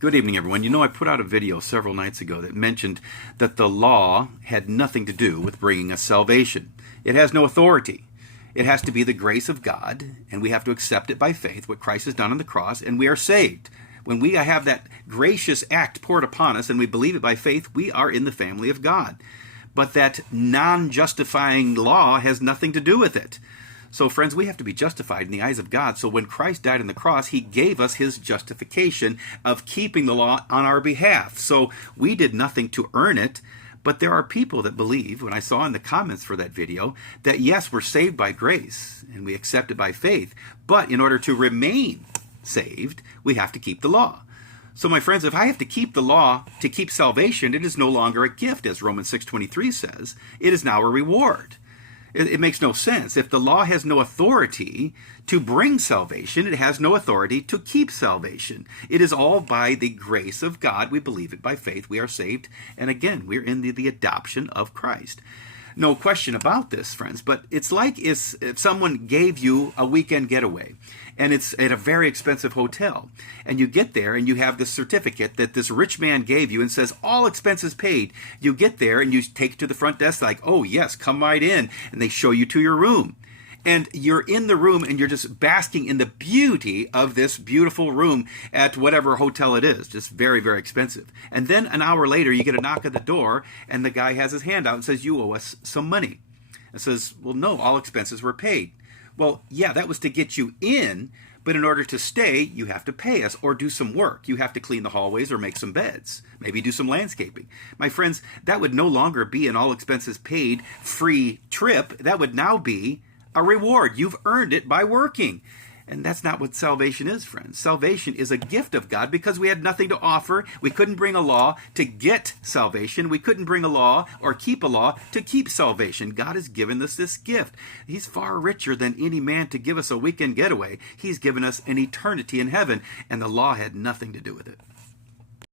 Good evening, everyone. You know, I put out a video several nights ago that mentioned that the law had nothing to do with bringing us salvation. It has no authority. It has to be the grace of God, and we have to accept it by faith, what Christ has done on the cross, and we are saved. When we have that gracious act poured upon us and we believe it by faith, we are in the family of God. But that non-justifying law has nothing to do with it. So, friends, we have to be justified in the eyes of God. So when Christ died on the cross, he gave us his justification of keeping the law on our behalf. So we did nothing to earn it. But there are people that believe, when I saw in the comments for that video, that yes, we're saved by grace and we accept it by faith. But in order to remain saved, we have to keep the law. So, my friends, if I have to keep the law to keep salvation, it is no longer a gift, as Romans 6:23 says. It is now a reward. It makes no sense. If the law has no authority to bring salvation, it has no authority to keep salvation. It is all by the grace of God. We believe it by faith. We are saved. And again, we're in the adoption of Christ. No question about this, friends, but it's like if someone gave you a weekend getaway and it's at a very expensive hotel and you get there and you have this certificate that this rich man gave you and says all expenses paid. You get there and you take it to the front desk like, oh yes, come right in, and they show you to your room. And you're in the room and you're just basking in the beauty of this beautiful room at whatever hotel it is, just very, very expensive. And then an hour later, you get a knock at the door and the guy has his hand out and says, you owe us some money. And says, well, no, all expenses were paid. Well, yeah, that was to get you in, but in order to stay, you have to pay us or do some work. You have to clean the hallways or make some beds, maybe do some landscaping. My friends, that would no longer be an all expenses paid free trip. That would now be a reward. You've earned it by working. And that's not what salvation is, friends. Salvation is a gift of God because we had nothing to offer. We couldn't bring a law to get salvation. We couldn't bring a law or keep a law to keep salvation. God has given us this gift. He's far richer than any man to give us a weekend getaway. He's given us an eternity in heaven, and the law had nothing to do with it.